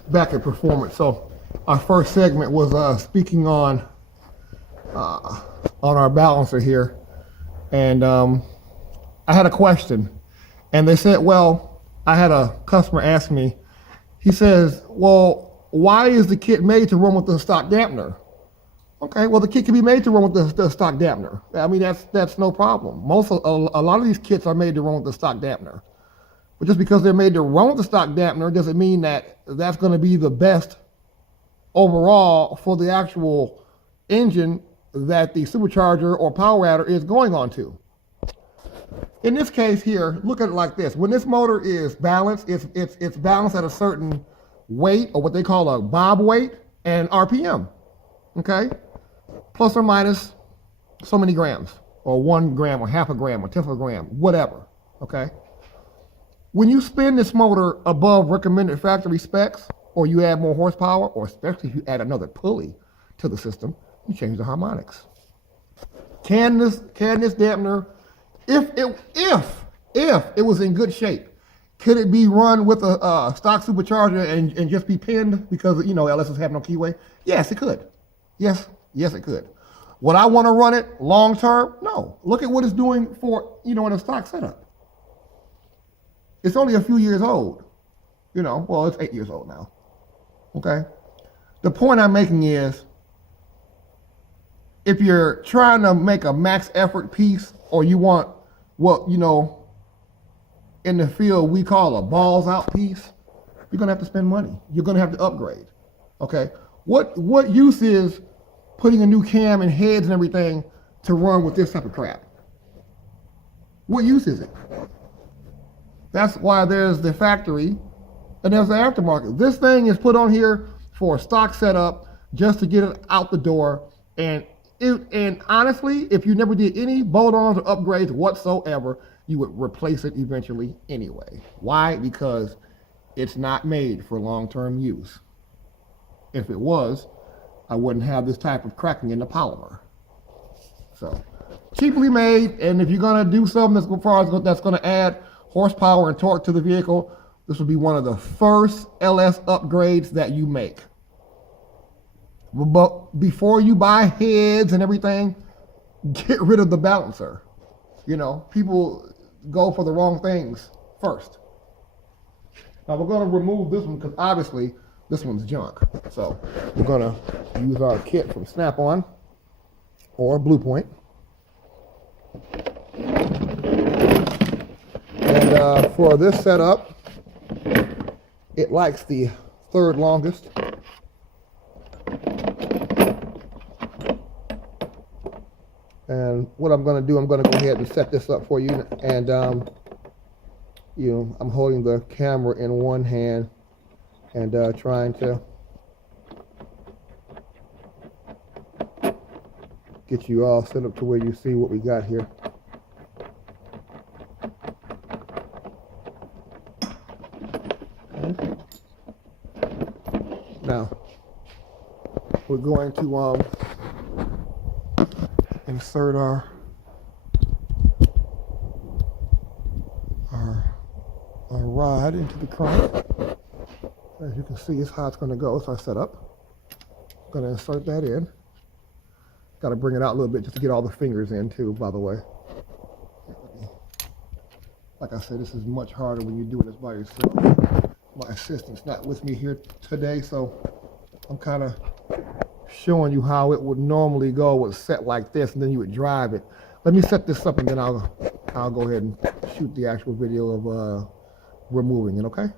back at performance. So our first segment was speaking on our balancer here, and I had a question, and they said, well, I had a customer ask me, he says, well, why is the kit made to run with the stock dampener? Okay, well, the kit can be made to run with the stock dampener. I mean, that's no problem. A lot of these kits are made to run with the stock dampener. But just because they're made to run with the stock dampener doesn't mean that that's going to be the best overall for the actual engine that the supercharger or power adder is going on to. In this case here, look at it like this. When this motor is balanced, it's balanced at a certain weight, or what they call a bob weight, and RPM, okay? Plus or minus so many grams, or 1 gram, or half a gram, or tenth of a gram, whatever, okay? When you spin this motor above recommended factory specs, or you add more horsepower, or especially if you add another pulley to the system, you change the harmonics. Can this dampener, if it was in good shape, could it be run with a stock supercharger and just be pinned because, you know, LSs have no keyway? Yes, it could. Yes, it could. Would I want to run it long term? No. Look at what it's doing for, you know, in a stock setup. It's only a few years old. You know, well, it's 8 years old now. Okay? The point I'm making is, if you're trying to make a max effort piece, or you want what, you know, in the field we call a balls out piece, you're gonna have to spend money. You're gonna have to upgrade. Okay? What use is putting a new cam and heads and everything to run with this type of crap? What use is it? That's why there's the factory and there's the aftermarket. This thing is put on here for a stock setup just to get it out the door. And honestly, if you never did any bolt-ons or upgrades whatsoever, you would replace it eventually anyway. Why? Because it's not made for long-term use. If it was, I wouldn't have this type of cracking in the polymer. So, cheaply made, and if you're gonna do something that's gonna add horsepower and torque to the vehicle, this will be one of the first LS upgrades that you make. But before you buy heads and everything, get rid of the balancer. You know, people go for the wrong things first. Now we're going to remove this one because obviously this one's junk. So we're going to use our kit from Snap-on or Blue Point. And for this setup, it likes the third longest. And what I'm going to do, I'm going to go ahead and set this up for you. And you know, I'm holding the camera in one hand and trying to get you all set up to where you see what we got here. Okay. Now we're going to insert our rod into the crank. As you can see, it's how it's going to go. It's our setup. I'm going to insert that in. Got to bring it out a little bit just to get all the fingers in too, by the way. Like I said, this is much harder when you're doing this by yourself. My assistant's not with me here today, so I'm kind of showing you how it would normally go with set like this, and then you would drive it. Let me set this up, and then I'll go ahead and shoot the actual video of removing it, okay?